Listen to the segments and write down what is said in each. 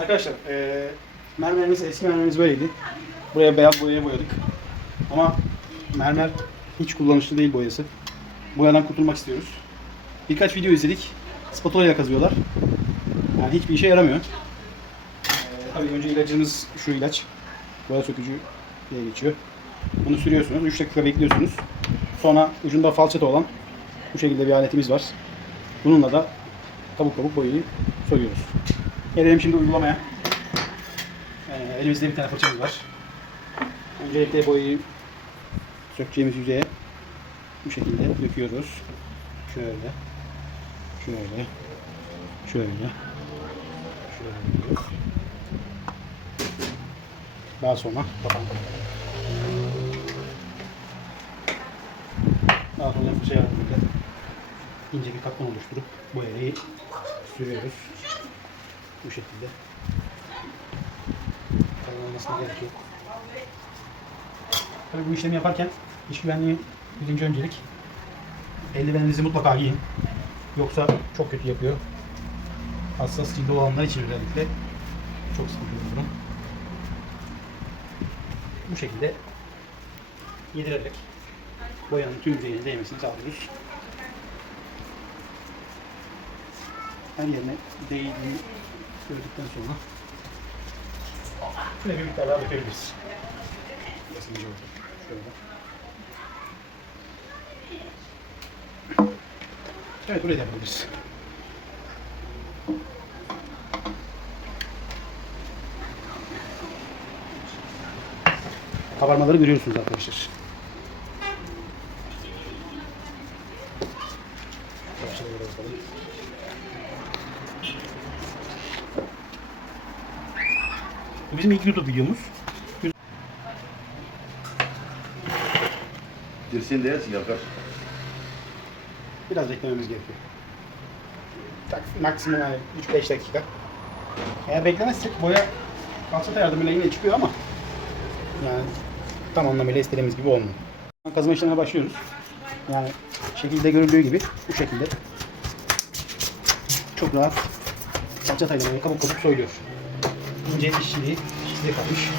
Arkadaşlar eee mermerimiz eski mermerimiz böyleydi. Buraya beyaz boyaya boyadık. Ama mermer hiç kullanışlı değil boyası. Boyadan kurtulmak istiyoruz. Birkaç video izledik. Spatula kazıyorlar. Yani hiçbir işe yaramıyor. Eee tabii önce ilacımız şu ilaç. Boya sökücü diye geçiyor. Bunu sürüyorsunuz. 3 dakika bekliyorsunuz. Sonra ucunda falçata olan bu şekilde bir aletimiz var. Bununla da kabuk kabuk boyayı soyuyoruz. Gelelim şimdi uygulamaya. Ee, elimizde bir tane fırçamız var. Öncelikle boyayı sökeceğimiz yüzeye bu şekilde döküyoruz. Şöyle, şöyle, şöyle, şöyle. Daha sonra kapan. Daha sonra fırça ince bir katman oluşturup boyayı sürüyoruz. Bu şekilde. Kaybolmasına gerek yok. Tabii bu işlemi yaparken iş güvenliği birinci öncelik. Eldiveninizi mutlaka giyin. Yoksa çok kötü yapıyor. Hassas cildi olanlar için özellikle çok sıkıntılı bir durum. Bu şekilde yedirerek boyanın tüm yüzeyine değmesini sağlıyoruz. Her yerine değdiğini gördükten sonra şöyle bir miktar daha dökebiliriz. İnce oldu. Şöyle. Evet buraya da yapabiliriz. Kabarmaları görüyorsunuz arkadaşlar. Bakalım. Bu bizim ilk YouTube videomuz. Dirseğin değersin yakar. Biraz beklememiz gerekiyor. Tak, maksimum yani 3-5 dakika. Eğer beklemezsek boya falçata yardımıyla yine çıkıyor ama yani tam anlamıyla istediğimiz gibi olmuyor. Kazma işlemine başlıyoruz. Yani şekilde görüldüğü gibi bu şekilde çok rahat falçatayla böyle kabuk kabuk soyuluyor. İnce işçiliği size kalmış.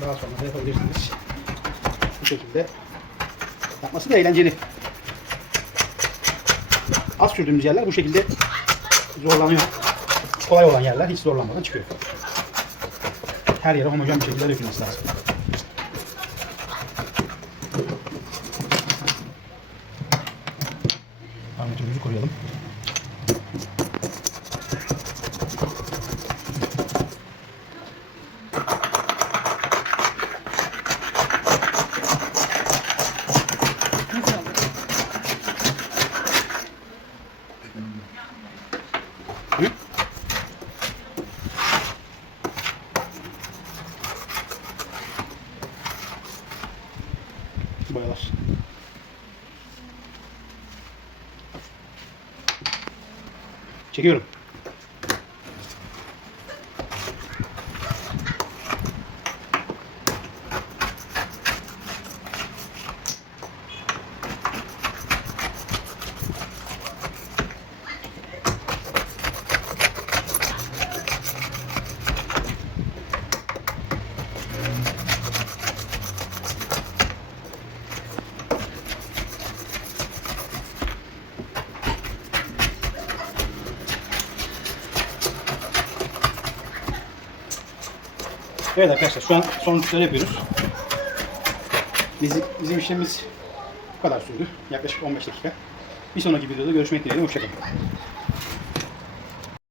Daha sonra da yapabilirsiniz. Bu şekilde yapması da eğlenceli. Az sürdüğümüz yerler bu şekilde zorlanıyor. Kolay olan yerler hiç zorlanmadan çıkıyor. Her yere homojen bir şekilde dökülmesi lazım. Armatürümüzü koruyalım. Hı? Boyalar. Çekiyorum. Evet arkadaşlar şu an son tuşları yapıyoruz. Bizim, bizim işlemimiz bu kadar sürdü. Yaklaşık 15 dakika. Bir sonraki videoda görüşmek dileğiyle. Hoşçakalın.